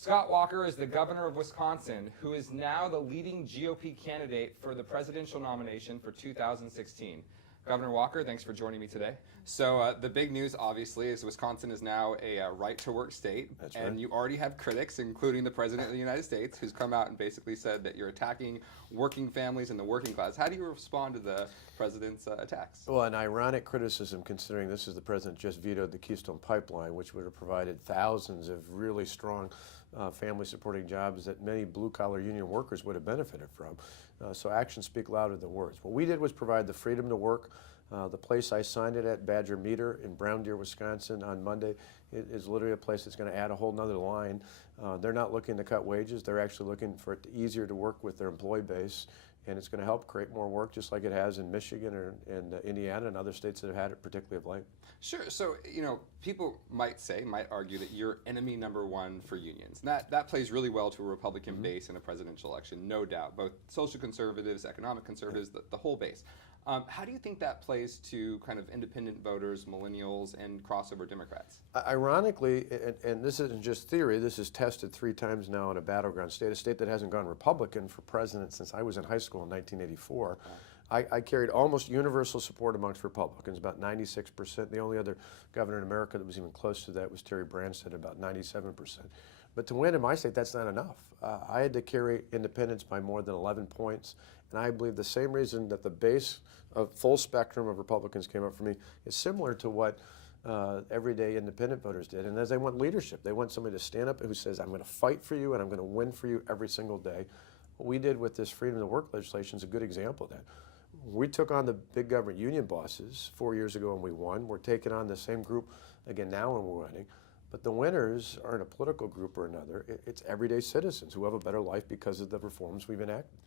Scott Walker is the governor of Wisconsin, who is now the leading GOP candidate for the presidential nomination for 2016. Governor Walker, thanks for joining me today. So the big news, obviously, is Wisconsin is now a right-to-work state. That's and right. You already have critics, including the President of the United States, who's come out and basically said that you're attacking working families and the working class. How do you respond to the President's attacks? Well, an ironic criticism considering this is the President just vetoed the Keystone Pipeline, which would have provided thousands of really strong family-supporting jobs that many blue-collar union workers would have benefited from. So actions speak louder than words. What we did was provide the freedom to work. The place I signed it at, Badger Meter in Brown Deer, Wisconsin, on Monday, it is literally a place that's going to add a whole nother line. They're not looking to cut wages. They're actually looking for it easier to work with their employee base, and it's going to help create more work, just like it has in Michigan or in Indiana and other states that have had it, particularly of late. Sure. So, people might argue that you're enemy number one for unions. That plays really well to a Republican base in a presidential election, no doubt. Both social conservatives, economic conservatives, the whole base. How do you think that plays to kind of independent voters, millennials, and crossover Democrats? Ironically, and this isn't just theory, this is tested 3 times now in a battleground state, a state that hasn't gone Republican for president since I was in high school in 1984. I carried almost universal support amongst Republicans, about 96%. The only other governor in America that was even close to that was Terry Branstad, about 97%. But to win in my state, that's not enough. I had to carry independents by more than 11 points, and I believe the same reason that the base of full spectrum of Republicans came up for me is similar to what everyday independent voters did. And as they want leadership, they want somebody to stand up who says, I'm going to fight for you and I'm going to win for you every single day. What we did with this freedom to work legislation is a good example of that. We took on the big government union bosses 4 years ago and we won. We're taking on the same group again now and we're winning. But the winners aren't a political group or another. It's everyday citizens who have a better life because of the reforms we've enacted.